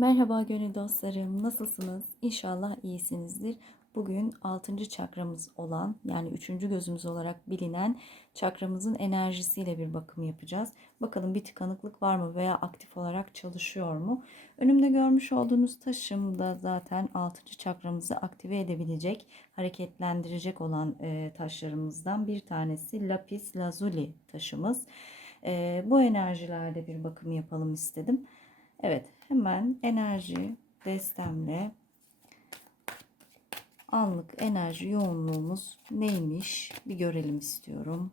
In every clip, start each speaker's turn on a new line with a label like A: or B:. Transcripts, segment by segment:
A: Merhaba gönül dostlarım. Nasılsınız? İnşallah iyisinizdir. Bugün 6. çakramız olan yani 3. gözümüz olarak bilinen çakramızın enerjisiyle bir bakım yapacağız. Bakalım bir tıkanıklık var mı veya aktif olarak çalışıyor mu? Önümde görmüş olduğunuz taşım da zaten 6. çakramızı aktive edebilecek, hareketlendirecek olan e, taşlarımızdan bir tanesi lapis lazuli taşımız. E, bu enerjilerde bir bakım yapalım istedim. Evet, hemen enerji destemle anlık enerji yoğunluğumuz neymiş bir görelim istiyorum.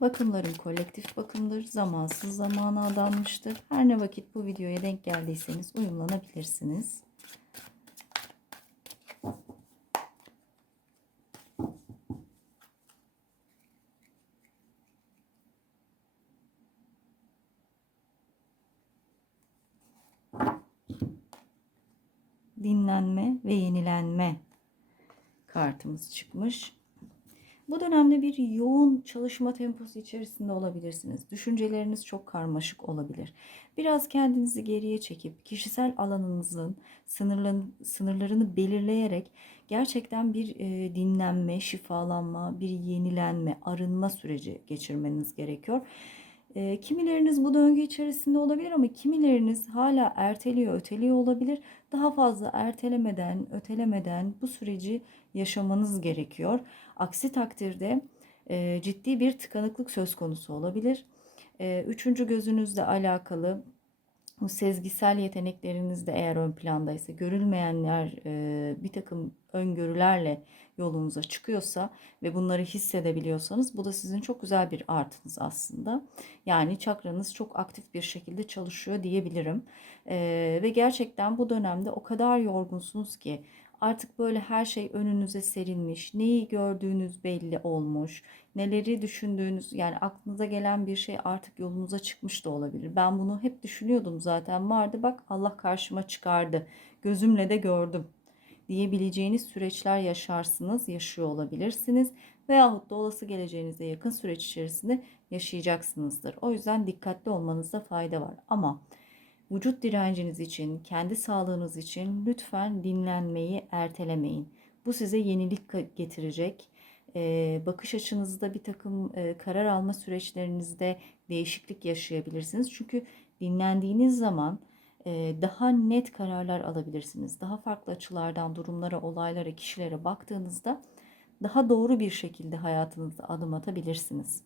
A: Bakımlarım kolektif bakımdır. Zamansız zamana adanmıştır. Her ne vakit bu videoya denk geldiyseniz uyumlanabilirsiniz. dinlenme ve yenilenme kartımız çıkmış. Bu dönemde bir yoğun çalışma temposu içerisinde olabilirsiniz. Düşünceleriniz çok karmaşık olabilir. Biraz kendinizi geriye çekip kişisel alanınızın sınırlarını, belirleyerek gerçekten bir e, dinlenme, şifalanma, bir yenilenme, arınma süreci geçirmeniz gerekiyor. E, kimileriniz bu döngü içerisinde olabilir ama kimileriniz hala erteliyor, öteliyor olabilir. Daha fazla ertelemeden, ötelemeden bu süreci yaşamanız gerekiyor. Aksi takdirde e, ciddi bir tıkanıklık söz konusu olabilir. E, üçüncü gözünüzle alakalı bu sezgisel yetenekleriniz de eğer ön plandaysa, görülmeyenler e, bir takım öngörülerle yolunuza çıkıyorsa ve bunları hissedebiliyorsanız bu da sizin çok güzel bir artınız aslında. Yani çakranız çok aktif bir şekilde çalışıyor diyebilirim. E, ve gerçekten bu dönemde o kadar yorgunsunuz ki Artık böyle her şey önünüze serilmiş. Neyi gördüğünüz belli olmuş. Neleri düşündüğünüz yani aklınıza gelen bir şey artık yolunuza çıkmış da olabilir. Ben bunu hep düşünüyordum zaten vardı. Bak Allah karşıma çıkardı. Gözümle de gördüm diyebileceğiniz süreçler yaşarsınız, yaşıyor olabilirsiniz veyahut da olası geleceğinizde yakın süreç içerisinde yaşayacaksınızdır. O yüzden dikkatli olmanızda fayda var. Ama Vücut direnciniz için, kendi sağlığınız için lütfen dinlenmeyi ertelemeyin. Bu size yenilik getirecek. Ee, bakış açınızda bir takım e, karar alma süreçlerinizde değişiklik yaşayabilirsiniz. Çünkü dinlendiğiniz zaman e, daha net kararlar alabilirsiniz. Daha farklı açılardan durumlara, olaylara, kişilere baktığınızda daha doğru bir şekilde hayatınızda adım atabilirsiniz.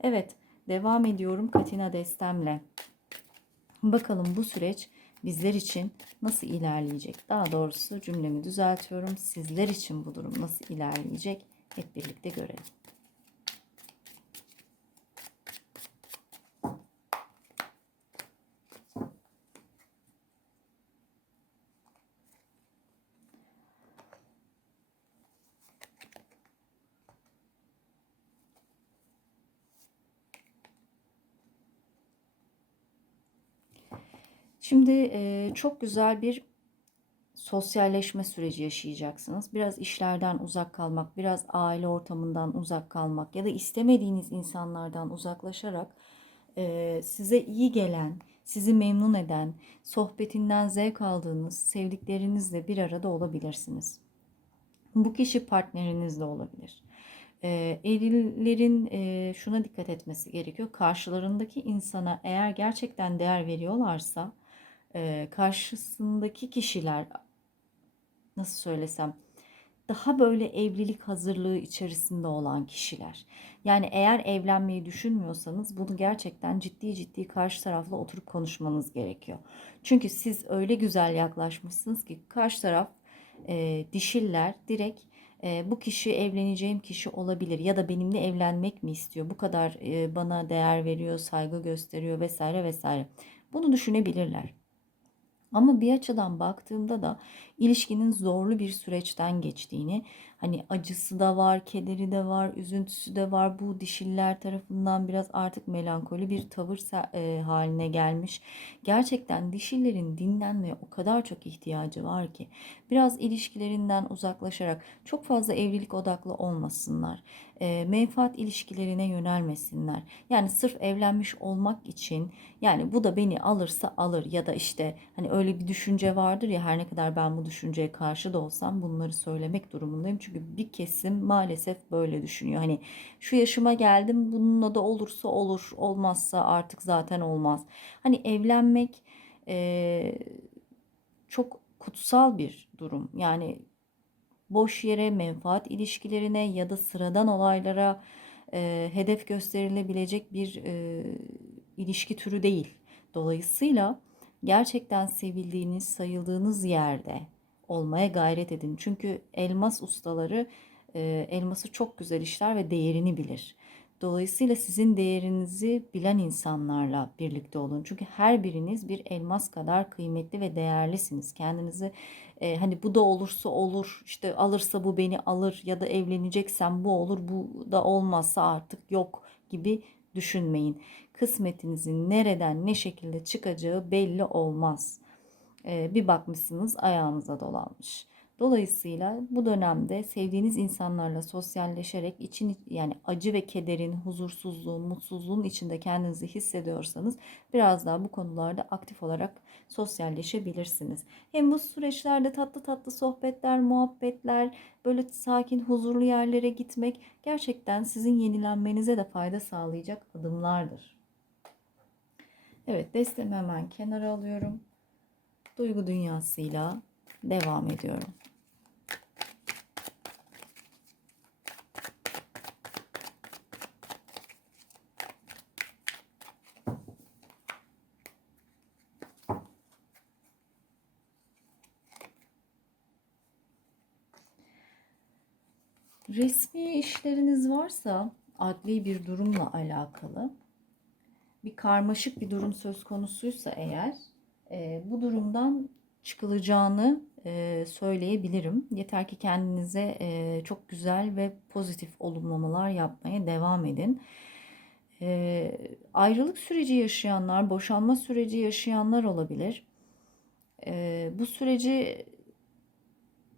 A: Evet, devam ediyorum Katina Destem'le. Bakalım bu süreç bizler için nasıl ilerleyecek? Daha doğrusu cümlemi düzeltiyorum. Sizler için bu durum nasıl ilerleyecek? Hep birlikte görelim. Şimdi e, çok güzel bir sosyalleşme süreci yaşayacaksınız. Biraz işlerden uzak kalmak, biraz aile ortamından uzak kalmak ya da istemediğiniz insanlardan uzaklaşarak e, size iyi gelen, sizi memnun eden, sohbetinden zevk aldığınız sevdiklerinizle bir arada olabilirsiniz. Bu kişi partneriniz de olabilir. E, erillerin e, şuna dikkat etmesi gerekiyor. Karşılarındaki insana eğer gerçekten değer veriyorlarsa e, karşısındaki kişiler nasıl söylesem daha böyle evlilik hazırlığı içerisinde olan kişiler. Yani eğer evlenmeyi düşünmüyorsanız bunu gerçekten ciddi ciddi karşı tarafla oturup konuşmanız gerekiyor. Çünkü siz öyle güzel yaklaşmışsınız ki karşı taraf e, dişiller direkt e, bu kişi evleneceğim kişi olabilir ya da benimle evlenmek mi istiyor? Bu kadar e, bana değer veriyor, saygı gösteriyor vesaire vesaire. Bunu düşünebilirler. Ama bir açıdan baktığımda da ilişkinin zorlu bir süreçten geçtiğini, hani acısı da var, kederi de var, üzüntüsü de var. Bu dişiller tarafından biraz artık melankoli bir tavır e, haline gelmiş. Gerçekten dişillerin dinlenmeye o kadar çok ihtiyacı var ki biraz ilişkilerinden uzaklaşarak çok fazla evlilik odaklı olmasınlar. E, menfaat ilişkilerine yönelmesinler. Yani sırf evlenmiş olmak için yani bu da beni alırsa alır ya da işte hani öyle bir düşünce vardır ya her ne kadar ben düşünceye karşı da olsam bunları söylemek durumundayım. Çünkü bir kesim maalesef böyle düşünüyor. Hani şu yaşıma geldim bununla da olursa olur olmazsa artık zaten olmaz. Hani evlenmek e, çok kutsal bir durum. Yani boş yere menfaat ilişkilerine ya da sıradan olaylara e, hedef gösterilebilecek bir e, ilişki türü değil. Dolayısıyla gerçekten sevildiğiniz, sayıldığınız yerde olmaya gayret edin. Çünkü elmas ustaları e, elması çok güzel işler ve değerini bilir. Dolayısıyla sizin değerinizi bilen insanlarla birlikte olun. Çünkü her biriniz bir elmas kadar kıymetli ve değerlisiniz. Kendinizi e, hani bu da olursa olur, işte alırsa bu beni alır ya da evleneceksem bu olur, bu da olmazsa artık yok gibi düşünmeyin. Kısmetinizin nereden ne şekilde çıkacağı belli olmaz. E, bir bakmışsınız ayağınıza dolanmış. Dolayısıyla bu dönemde sevdiğiniz insanlarla sosyalleşerek için yani acı ve kederin, huzursuzluğun, mutsuzluğun içinde kendinizi hissediyorsanız biraz daha bu konularda aktif olarak sosyalleşebilirsiniz. Hem bu süreçlerde tatlı tatlı sohbetler, muhabbetler, böyle sakin, huzurlu yerlere gitmek gerçekten sizin yenilenmenize de fayda sağlayacak adımlardır. Evet, destemi hemen kenara alıyorum. Duygu dünyasıyla devam ediyorum. Resmi işleriniz varsa adli bir durumla alakalı bir karmaşık bir durum söz konusuysa eğer e, bu durumdan çıkılacağını e, söyleyebilirim. Yeter ki kendinize e, çok güzel ve pozitif olumlamalar yapmaya devam edin. E, ayrılık süreci yaşayanlar, boşanma süreci yaşayanlar olabilir. E, bu süreci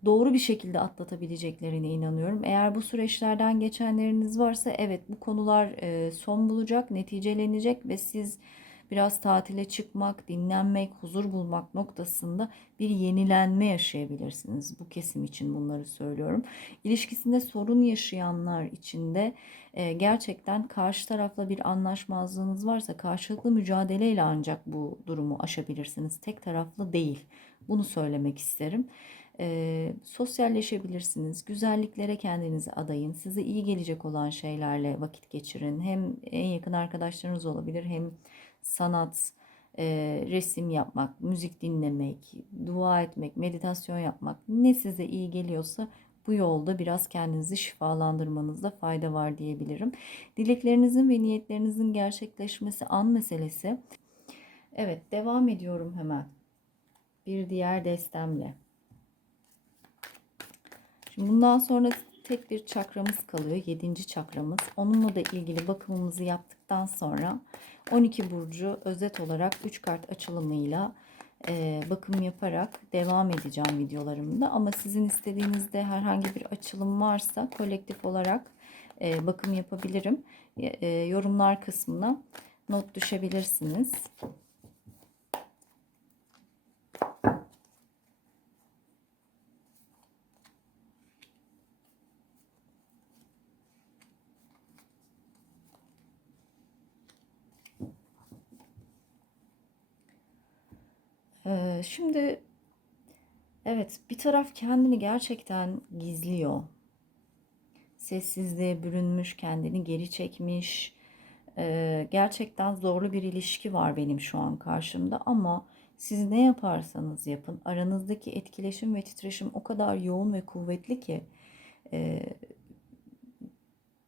A: doğru bir şekilde atlatabileceklerine inanıyorum. Eğer bu süreçlerden geçenleriniz varsa evet bu konular e, son bulacak, neticelenecek ve siz biraz tatile çıkmak, dinlenmek, huzur bulmak noktasında bir yenilenme yaşayabilirsiniz. Bu kesim için bunları söylüyorum. İlişkisinde sorun yaşayanlar için de e, gerçekten karşı tarafla bir anlaşmazlığınız varsa karşılıklı mücadeleyle ancak bu durumu aşabilirsiniz. Tek taraflı değil. Bunu söylemek isterim e, sosyalleşebilirsiniz. Güzelliklere kendinizi adayın. Size iyi gelecek olan şeylerle vakit geçirin. Hem en yakın arkadaşlarınız olabilir hem sanat, e, resim yapmak, müzik dinlemek, dua etmek, meditasyon yapmak ne size iyi geliyorsa bu yolda biraz kendinizi şifalandırmanızda fayda var diyebilirim. Dileklerinizin ve niyetlerinizin gerçekleşmesi an meselesi. Evet devam ediyorum hemen. Bir diğer destemle. Şimdi bundan sonra tek bir çakramız kalıyor. Yedinci çakramız. Onunla da ilgili bakımımızı yaptıktan sonra 12 burcu özet olarak 3 kart açılımıyla e, bakım yaparak devam edeceğim videolarımda. Ama sizin istediğinizde herhangi bir açılım varsa kolektif olarak e, bakım yapabilirim. E, yorumlar kısmına not düşebilirsiniz. Ee, şimdi evet bir taraf kendini gerçekten gizliyor. Sessizliğe bürünmüş, kendini geri çekmiş. Ee, gerçekten zorlu bir ilişki var benim şu an karşımda ama siz ne yaparsanız yapın aranızdaki etkileşim ve titreşim o kadar yoğun ve kuvvetli ki e,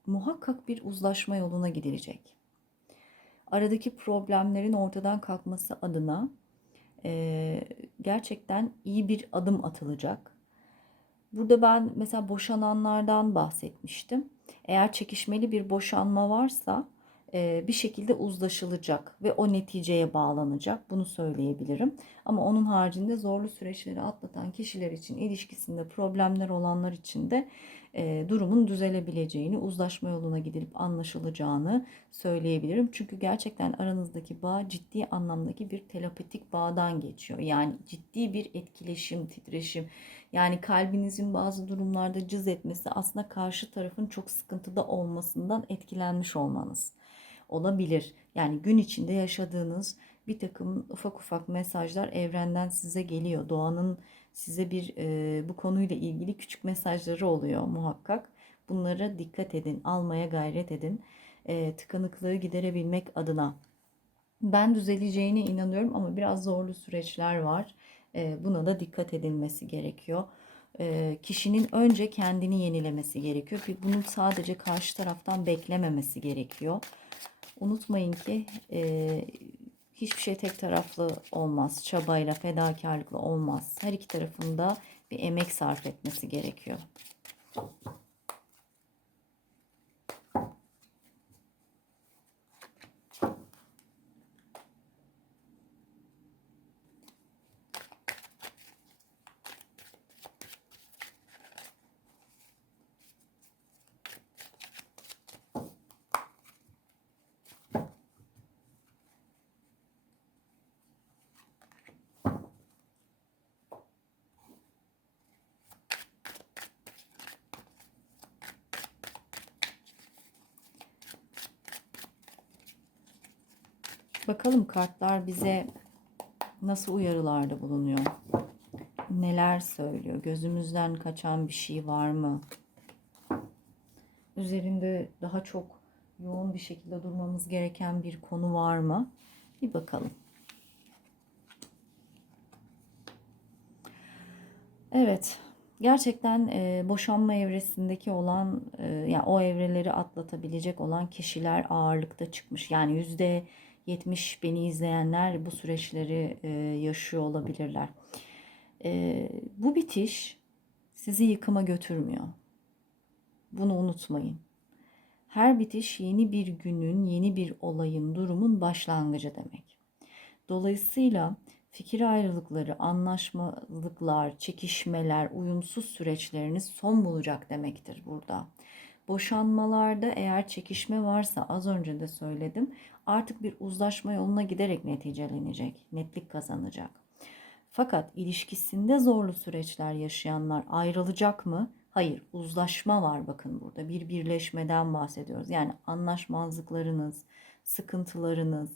A: muhakkak bir uzlaşma yoluna gidilecek. Aradaki problemlerin ortadan kalkması adına e, gerçekten iyi bir adım atılacak. Burada ben mesela boşananlardan bahsetmiştim. Eğer çekişmeli bir boşanma varsa bir şekilde uzlaşılacak ve o neticeye bağlanacak. Bunu söyleyebilirim. Ama onun haricinde zorlu süreçleri atlatan kişiler için ilişkisinde problemler olanlar için de durumun düzelebileceğini, uzlaşma yoluna gidilip anlaşılacağını söyleyebilirim. Çünkü gerçekten aranızdaki bağ ciddi anlamdaki bir telepatik bağdan geçiyor. Yani ciddi bir etkileşim, titreşim. Yani kalbinizin bazı durumlarda cız etmesi aslında karşı tarafın çok sıkıntıda olmasından etkilenmiş olmanız olabilir. Yani gün içinde yaşadığınız bir takım ufak ufak mesajlar evrenden size geliyor. Doğanın size bir e, bu konuyla ilgili küçük mesajları oluyor muhakkak. Bunlara dikkat edin, almaya gayret edin. E, tıkanıklığı giderebilmek adına. Ben düzeleceğine inanıyorum ama biraz zorlu süreçler var. E, buna da dikkat edilmesi gerekiyor. E, kişinin önce kendini yenilemesi gerekiyor. Bunu sadece karşı taraftan beklememesi gerekiyor. Unutmayın ki e, hiçbir şey tek taraflı olmaz. Çabayla, fedakarlıkla olmaz. Her iki tarafında bir emek sarf etmesi gerekiyor. Bakalım kartlar bize nasıl uyarılarda bulunuyor? Neler söylüyor? Gözümüzden kaçan bir şey var mı? Üzerinde daha çok yoğun bir şekilde durmamız gereken bir konu var mı? Bir bakalım. Evet, gerçekten e, boşanma evresindeki olan, e, yani o evreleri atlatabilecek olan kişiler ağırlıkta çıkmış. Yani yüzde 70 beni izleyenler bu süreçleri e, yaşıyor olabilirler. E, bu bitiş sizi yıkıma götürmüyor. Bunu unutmayın. Her bitiş yeni bir günün, yeni bir olayın, durumun başlangıcı demek. Dolayısıyla fikir ayrılıkları, anlaşmazlıklar, çekişmeler, uyumsuz süreçleriniz son bulacak demektir burada. Boşanmalarda eğer çekişme varsa az önce de söyledim artık bir uzlaşma yoluna giderek neticelenecek, netlik kazanacak. Fakat ilişkisinde zorlu süreçler yaşayanlar ayrılacak mı? Hayır, uzlaşma var bakın burada. Bir birleşmeden bahsediyoruz. Yani anlaşmazlıklarınız, sıkıntılarınız,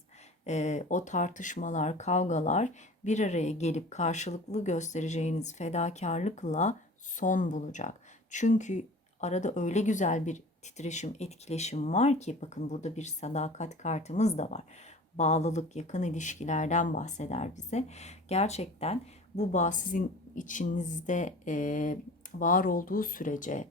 A: e, o tartışmalar, kavgalar bir araya gelip karşılıklı göstereceğiniz fedakarlıkla son bulacak. Çünkü arada öyle güzel bir titreşim, etkileşim var ki bakın burada bir sadakat kartımız da var. Bağlılık, yakın ilişkilerden bahseder bize. Gerçekten bu bağ sizin içinizde e, var olduğu sürece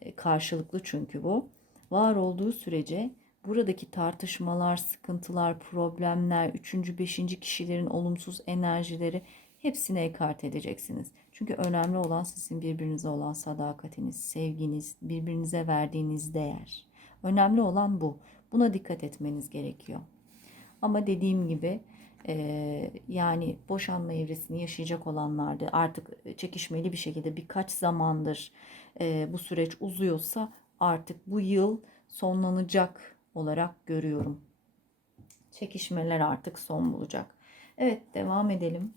A: e, karşılıklı çünkü bu. Var olduğu sürece buradaki tartışmalar, sıkıntılar, problemler, üçüncü, beşinci kişilerin olumsuz enerjileri hepsini ekart edeceksiniz. Çünkü önemli olan sizin birbirinize olan sadakatiniz, sevginiz, birbirinize verdiğiniz değer. Önemli olan bu. Buna dikkat etmeniz gerekiyor. Ama dediğim gibi e, yani boşanma evresini yaşayacak olanlarda artık çekişmeli bir şekilde birkaç zamandır e, bu süreç uzuyorsa artık bu yıl sonlanacak olarak görüyorum. Çekişmeler artık son bulacak. Evet devam edelim.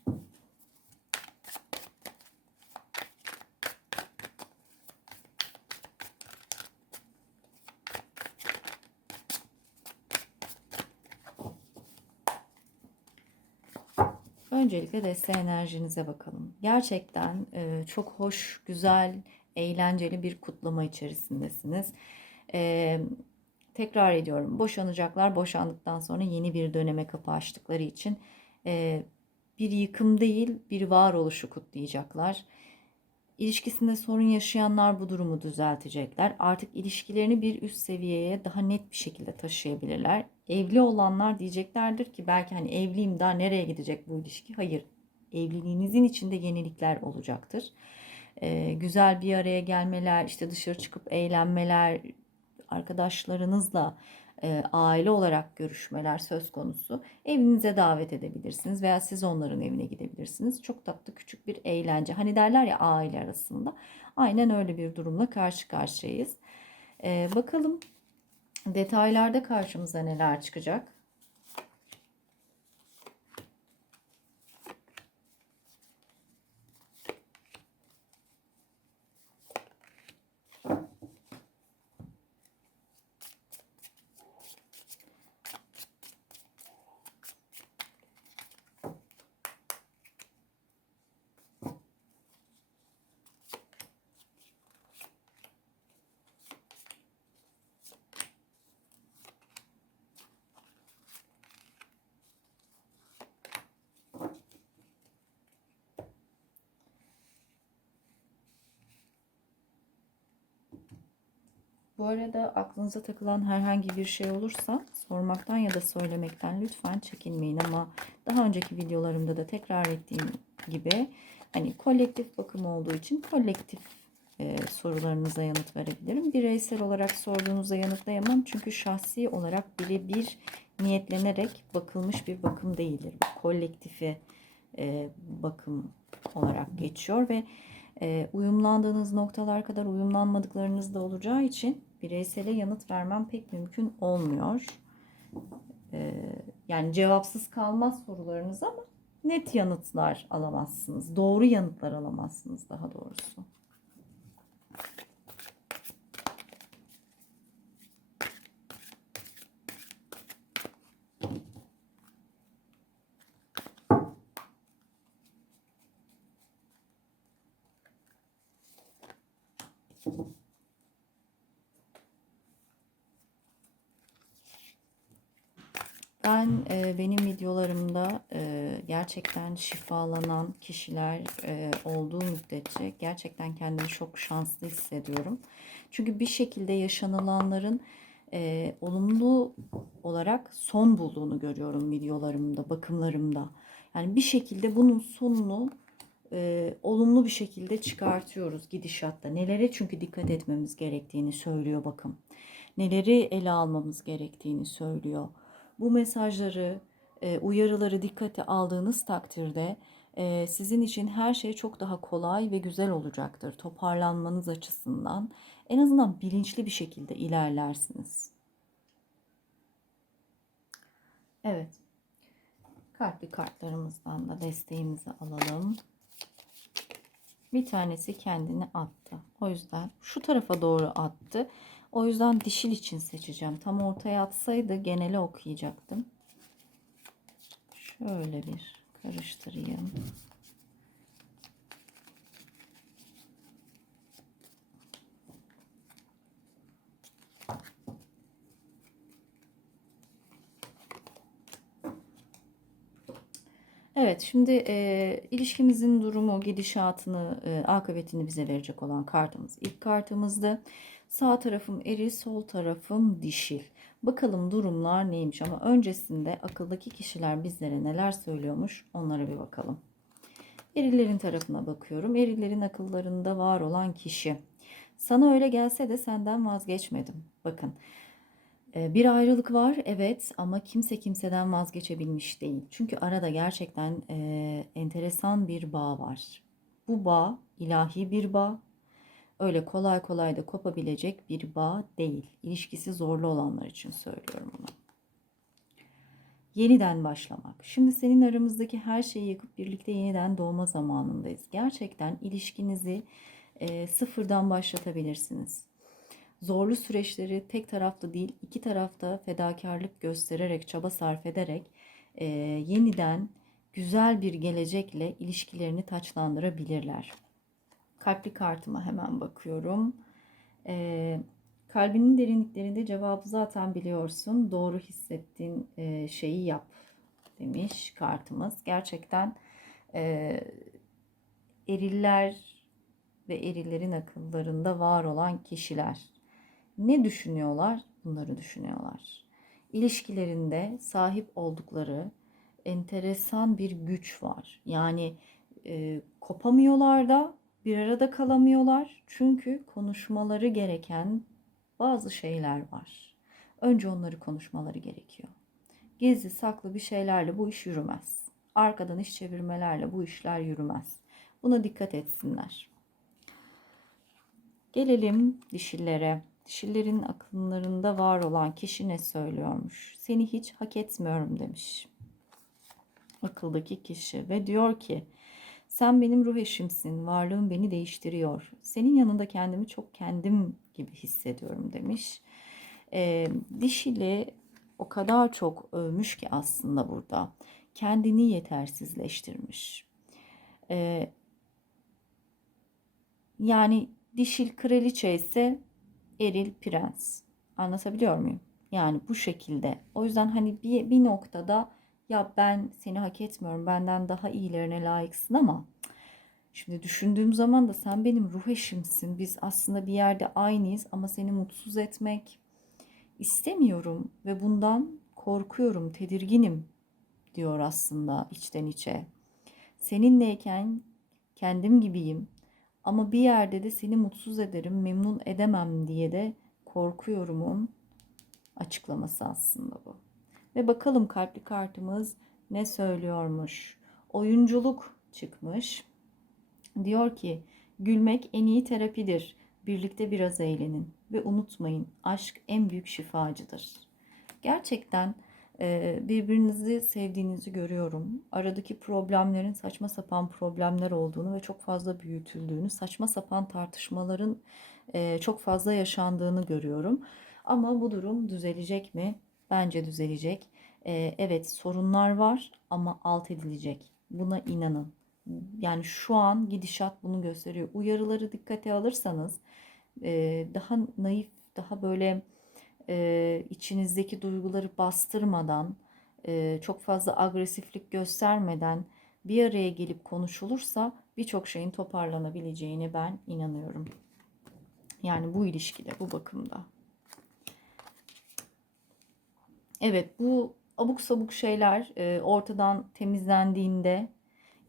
A: Öncelikle deste enerjinize bakalım. Gerçekten e, çok hoş, güzel, eğlenceli bir kutlama içerisindesiniz. E, tekrar ediyorum, boşanacaklar. Boşandıktan sonra yeni bir döneme kapı açtıkları için e, bir yıkım değil, bir varoluşu kutlayacaklar. İlişkisinde sorun yaşayanlar bu durumu düzeltecekler. Artık ilişkilerini bir üst seviyeye daha net bir şekilde taşıyabilirler. Evli olanlar diyeceklerdir ki belki hani evliyim daha nereye gidecek bu ilişki? Hayır. Evliliğinizin içinde yenilikler olacaktır. Ee, güzel bir araya gelmeler, işte dışarı çıkıp eğlenmeler, arkadaşlarınızla e, aile olarak görüşmeler söz konusu. Evinize davet edebilirsiniz veya siz onların evine gidebilirsiniz. Çok tatlı küçük bir eğlence. Hani derler ya aile arasında. Aynen öyle bir durumla karşı karşıyayız. E, bakalım detaylarda karşımıza neler çıkacak. Bu arada aklınıza takılan herhangi bir şey olursa sormaktan ya da söylemekten lütfen çekinmeyin ama daha önceki videolarımda da tekrar ettiğim gibi hani kolektif bakım olduğu için kolektif e, sorularınıza yanıt verebilirim. Bireysel olarak sorduğunuzda yanıtlayamam çünkü şahsi olarak bile bir niyetlenerek bakılmış bir bakım değildir. Bu kolektifi e, bakım olarak geçiyor ve e, uyumlandığınız noktalar kadar uyumlanmadıklarınız da olacağı için bireysele yanıt vermem pek mümkün olmuyor. E, yani cevapsız kalmaz sorularınız ama net yanıtlar alamazsınız. Doğru yanıtlar alamazsınız daha doğrusu. Ben e, benim videolarımda e, gerçekten şifalanan kişiler e, olduğu müddetçe gerçekten kendimi çok şanslı hissediyorum. Çünkü bir şekilde yaşanılanların e, olumlu olarak son bulduğunu görüyorum videolarımda, bakımlarımda. Yani bir şekilde bunun sonunu e, olumlu bir şekilde çıkartıyoruz gidişatta. Nelere çünkü dikkat etmemiz gerektiğini söylüyor bakım. Neleri ele almamız gerektiğini söylüyor. Bu mesajları, e, uyarıları dikkate aldığınız takdirde e, sizin için her şey çok daha kolay ve güzel olacaktır. Toparlanmanız açısından en azından bilinçli bir şekilde ilerlersiniz. Evet. Kalpli kartlarımızdan da desteğimizi alalım. Bir tanesi kendini attı. O yüzden şu tarafa doğru attı. O yüzden dişil için seçeceğim. Tam ortaya atsaydı geneli okuyacaktım. Şöyle bir karıştırayım. Evet, şimdi e, ilişkimizin durumu, gidişatını, e, akıbetini bize verecek olan kartımız ilk kartımızdı. Sağ tarafım eri, sol tarafım dişil. Bakalım durumlar neymiş ama öncesinde akıldaki kişiler bizlere neler söylüyormuş onlara bir bakalım. Erilerin tarafına bakıyorum. Erilerin akıllarında var olan kişi. Sana öyle gelse de senden vazgeçmedim. Bakın bir ayrılık var evet ama kimse kimseden vazgeçebilmiş değil. Çünkü arada gerçekten e, enteresan bir bağ var. Bu bağ ilahi bir bağ. Öyle kolay kolay da kopabilecek bir bağ değil. İlişkisi zorlu olanlar için söylüyorum bunu. Yeniden başlamak. Şimdi senin aramızdaki her şeyi yakıp birlikte yeniden doğma zamanındayız. Gerçekten ilişkinizi e, sıfırdan başlatabilirsiniz zorlu süreçleri tek taraflı değil iki tarafta fedakarlık göstererek çaba sarf ederek e, yeniden güzel bir gelecekle ilişkilerini taçlandırabilirler. Kalpli kartıma hemen bakıyorum. E, kalbinin derinliklerinde cevabı zaten biliyorsun. Doğru hissettiğin e, şeyi yap demiş kartımız. Gerçekten e, eriller ve erillerin akıllarında var olan kişiler. Ne düşünüyorlar? Bunları düşünüyorlar. İlişkilerinde sahip oldukları enteresan bir güç var. Yani e, kopamıyorlar da bir arada kalamıyorlar. Çünkü konuşmaları gereken bazı şeyler var. Önce onları konuşmaları gerekiyor. Gizli saklı bir şeylerle bu iş yürümez. Arkadan iş çevirmelerle bu işler yürümez. Buna dikkat etsinler. Gelelim dişillere. Dişillerin akıllarında var olan kişi ne söylüyormuş? Seni hiç hak etmiyorum demiş. Akıldaki kişi ve diyor ki sen benim ruh eşimsin, varlığın beni değiştiriyor. Senin yanında kendimi çok kendim gibi hissediyorum demiş. E, dişili o kadar çok övmüş ki aslında burada. Kendini yetersizleştirmiş. E, yani dişil kraliçe ise eril prens. Anlatabiliyor muyum? Yani bu şekilde. O yüzden hani bir, bir noktada ya ben seni hak etmiyorum, benden daha iyilerine layıksın ama şimdi düşündüğüm zaman da sen benim ruh eşimsin. Biz aslında bir yerde aynıyız ama seni mutsuz etmek istemiyorum ve bundan korkuyorum, tedirginim diyor aslında içten içe. Seninleyken kendim gibiyim ama bir yerde de seni mutsuz ederim, memnun edemem diye de korkuyorumun açıklaması aslında bu. Ve bakalım kalpli kartımız ne söylüyormuş. Oyunculuk çıkmış. Diyor ki gülmek en iyi terapidir. Birlikte biraz eğlenin ve unutmayın aşk en büyük şifacıdır. Gerçekten e, birbirinizi sevdiğinizi görüyorum. Aradaki problemlerin saçma sapan problemler olduğunu ve çok fazla büyütüldüğünü, saçma sapan tartışmaların e, çok fazla yaşandığını görüyorum. Ama bu durum düzelecek mi? Bence düzelecek. Ee, evet sorunlar var ama alt edilecek. Buna inanın. Yani şu an gidişat bunu gösteriyor. Uyarıları dikkate alırsanız e, daha naif, daha böyle e, içinizdeki duyguları bastırmadan, e, çok fazla agresiflik göstermeden bir araya gelip konuşulursa birçok şeyin toparlanabileceğine ben inanıyorum. Yani bu ilişkide, bu bakımda. Evet bu abuk sabuk şeyler e, ortadan temizlendiğinde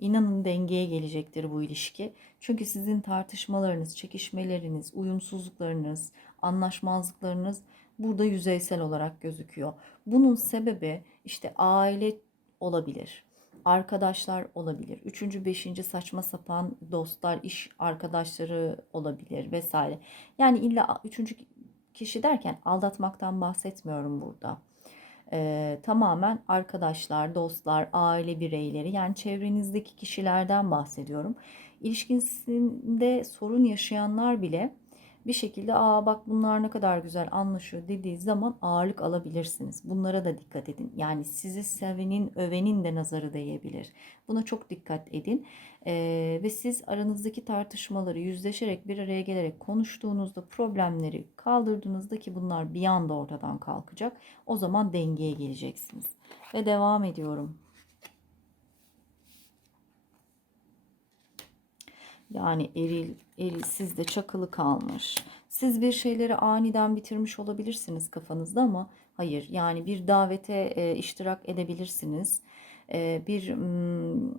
A: inanın dengeye gelecektir bu ilişki. Çünkü sizin tartışmalarınız, çekişmeleriniz, uyumsuzluklarınız, anlaşmazlıklarınız burada yüzeysel olarak gözüküyor. Bunun sebebi işte aile olabilir, arkadaşlar olabilir, üçüncü, beşinci saçma sapan dostlar, iş arkadaşları olabilir vesaire. Yani illa üçüncü kişi derken aldatmaktan bahsetmiyorum burada e, tamamen arkadaşlar, dostlar, aile bireyleri yani çevrenizdeki kişilerden bahsediyorum. İlişkisinde sorun yaşayanlar bile bir şekilde aa bak bunlar ne kadar güzel anlaşıyor dediği zaman ağırlık alabilirsiniz. Bunlara da dikkat edin. Yani sizi sevenin, övenin de nazarı değebilir. Buna çok dikkat edin. Ee, ve siz aranızdaki tartışmaları yüzleşerek bir araya gelerek konuştuğunuzda problemleri kaldırdığınızda ki bunlar bir anda ortadan kalkacak. O zaman dengeye geleceksiniz. Ve devam ediyorum. Yani eril, eril sizde çakılı kalmış. Siz bir şeyleri aniden bitirmiş olabilirsiniz kafanızda ama hayır. Yani bir davete e, iştirak edebilirsiniz. E, bir m,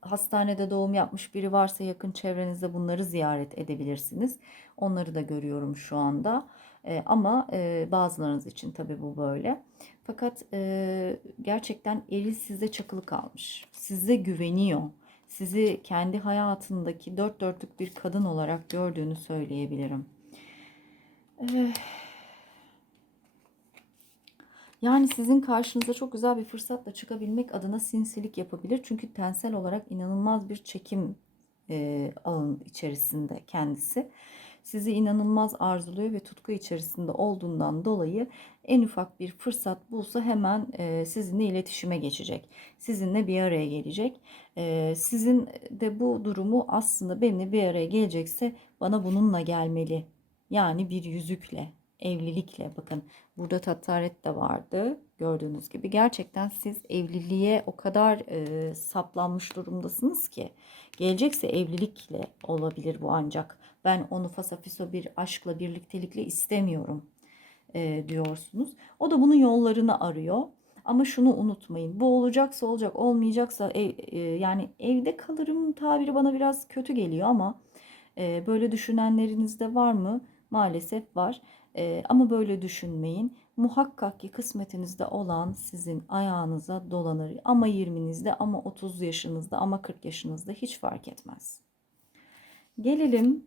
A: hastanede doğum yapmış biri varsa yakın çevrenizde bunları ziyaret edebilirsiniz. Onları da görüyorum şu anda. E, ama e, bazılarınız için tabii bu böyle. Fakat e, gerçekten eril sizde çakılı kalmış. Size güveniyor sizi kendi hayatındaki dört dörtlük bir kadın olarak gördüğünü söyleyebilirim. Eh. Yani sizin karşınıza çok güzel bir fırsatla çıkabilmek adına sinsilik yapabilir. Çünkü tensel olarak inanılmaz bir çekim e, içerisinde kendisi sizi inanılmaz arzuluyor ve tutku içerisinde olduğundan dolayı en ufak bir fırsat bulsa hemen e, sizinle iletişime geçecek. Sizinle bir araya gelecek. E, sizin de bu durumu aslında benimle bir araya gelecekse bana bununla gelmeli. Yani bir yüzükle evlilikle bakın burada tataret de vardı gördüğünüz gibi gerçekten siz evliliğe o kadar e, saplanmış durumdasınız ki gelecekse evlilikle olabilir bu ancak ben onu fasafiso bir aşkla birliktelikle istemiyorum e, diyorsunuz. O da bunun yollarını arıyor. Ama şunu unutmayın. Bu olacaksa olacak, olmayacaksa ev, e, yani evde kalırım tabiri bana biraz kötü geliyor ama e, böyle düşünenleriniz de var mı? Maalesef var. E, ama böyle düşünmeyin. Muhakkak ki kısmetinizde olan sizin ayağınıza dolanır. Ama 20'nizde ama 30 yaşınızda ama 40 yaşınızda hiç fark etmez. Gelelim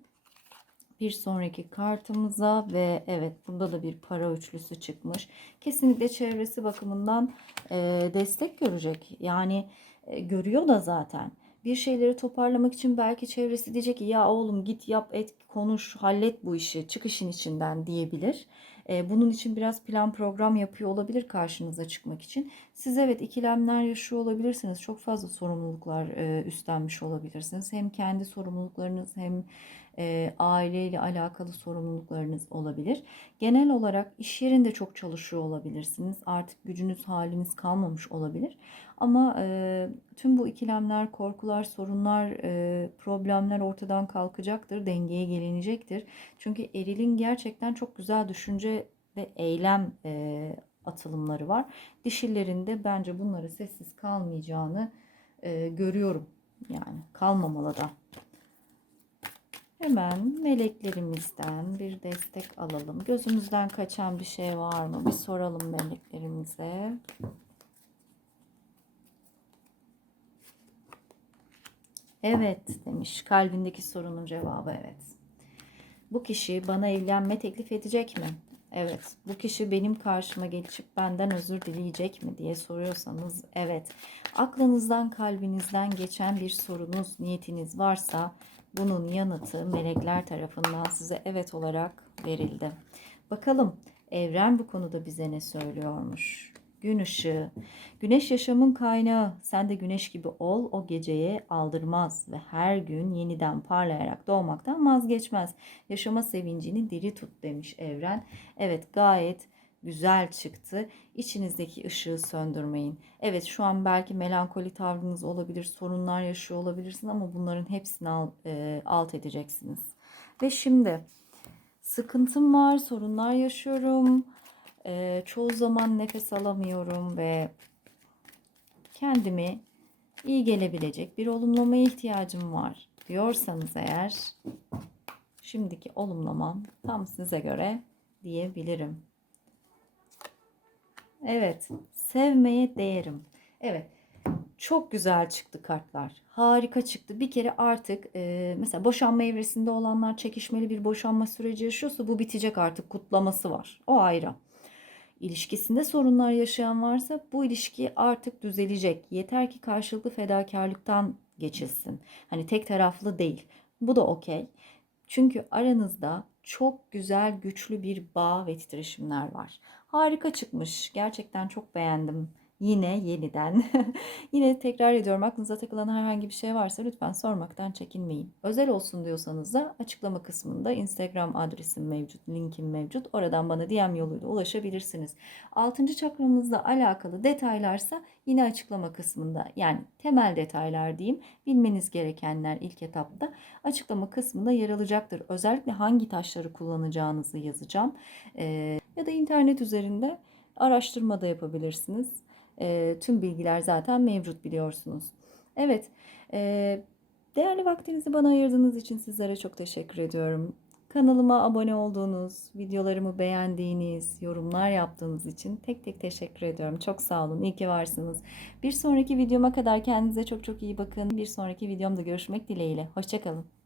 A: bir sonraki kartımıza ve evet burada da bir para üçlüsü çıkmış. Kesinlikle çevresi bakımından e, destek görecek. Yani e, görüyor da zaten. Bir şeyleri toparlamak için belki çevresi diyecek ki ya oğlum git yap et konuş hallet bu işi çık işin içinden diyebilir. E, bunun için biraz plan program yapıyor olabilir karşınıza çıkmak için. Siz evet ikilemler yaşıyor olabilirsiniz. Çok fazla sorumluluklar e, üstlenmiş olabilirsiniz. Hem kendi sorumluluklarınız hem e, aileyle alakalı sorumluluklarınız olabilir. Genel olarak iş yerinde çok çalışıyor olabilirsiniz. Artık gücünüz haliniz kalmamış olabilir. Ama e, tüm bu ikilemler, korkular, sorunlar, e, problemler ortadan kalkacaktır. Dengeye gelinecektir. Çünkü erilin gerçekten çok güzel düşünce ve eylem e, atılımları var. Dişillerinde bence bunları sessiz kalmayacağını e, görüyorum. Yani kalmamalı da. Hemen meleklerimizden bir destek alalım. Gözümüzden kaçan bir şey var mı? Bir soralım meleklerimize. Evet demiş. Kalbindeki sorunun cevabı evet. Bu kişi bana evlenme teklif edecek mi? Evet. Bu kişi benim karşıma geçip benden özür dileyecek mi diye soruyorsanız evet. Aklınızdan kalbinizden geçen bir sorunuz, niyetiniz varsa bunun yanıtı melekler tarafından size evet olarak verildi. Bakalım evren bu konuda bize ne söylüyormuş? Gün ışığı. Güneş yaşamın kaynağı. Sen de güneş gibi ol o geceye aldırmaz ve her gün yeniden parlayarak doğmaktan vazgeçmez. Yaşama sevincini diri tut demiş evren. Evet gayet güzel çıktı. İçinizdeki ışığı söndürmeyin. Evet şu an belki melankoli tavrınız olabilir, sorunlar yaşıyor olabilirsiniz ama bunların hepsini e, alt edeceksiniz. Ve şimdi sıkıntım var, sorunlar yaşıyorum. E, çoğu zaman nefes alamıyorum ve kendimi iyi gelebilecek bir olumlamaya ihtiyacım var diyorsanız eğer şimdiki olumlamam tam size göre diyebilirim. Evet, sevmeye değerim. Evet, çok güzel çıktı kartlar. Harika çıktı. Bir kere artık e, mesela boşanma evresinde olanlar çekişmeli bir boşanma süreci yaşıyorsa bu bitecek artık kutlaması var. O ayrı. İlişkisinde sorunlar yaşayan varsa bu ilişki artık düzelecek. Yeter ki karşılıklı fedakarlıktan geçilsin. Hani tek taraflı değil. Bu da okey. Çünkü aranızda çok güzel, güçlü bir bağ ve titreşimler var. Harika çıkmış. Gerçekten çok beğendim. Yine yeniden. Yine tekrar ediyorum aklınıza takılan herhangi bir şey varsa lütfen sormaktan çekinmeyin. Özel olsun diyorsanız da açıklama kısmında Instagram adresim mevcut, linkim mevcut. Oradan bana DM yoluyla ulaşabilirsiniz. 6. çakramızla alakalı detaylarsa yine açıklama kısmında yani temel detaylar diyeyim. Bilmeniz gerekenler ilk etapta açıklama kısmında yer alacaktır. Özellikle hangi taşları kullanacağınızı yazacağım. Ee, ya da internet üzerinde araştırma da yapabilirsiniz. E, tüm bilgiler zaten mevcut biliyorsunuz. Evet, e, değerli vaktinizi bana ayırdığınız için sizlere çok teşekkür ediyorum. Kanalıma abone olduğunuz, videolarımı beğendiğiniz, yorumlar yaptığınız için tek tek teşekkür ediyorum. Çok sağ olun, iyi ki varsınız. Bir sonraki videoma kadar kendinize çok çok iyi bakın. Bir sonraki videomda görüşmek dileğiyle. Hoşçakalın.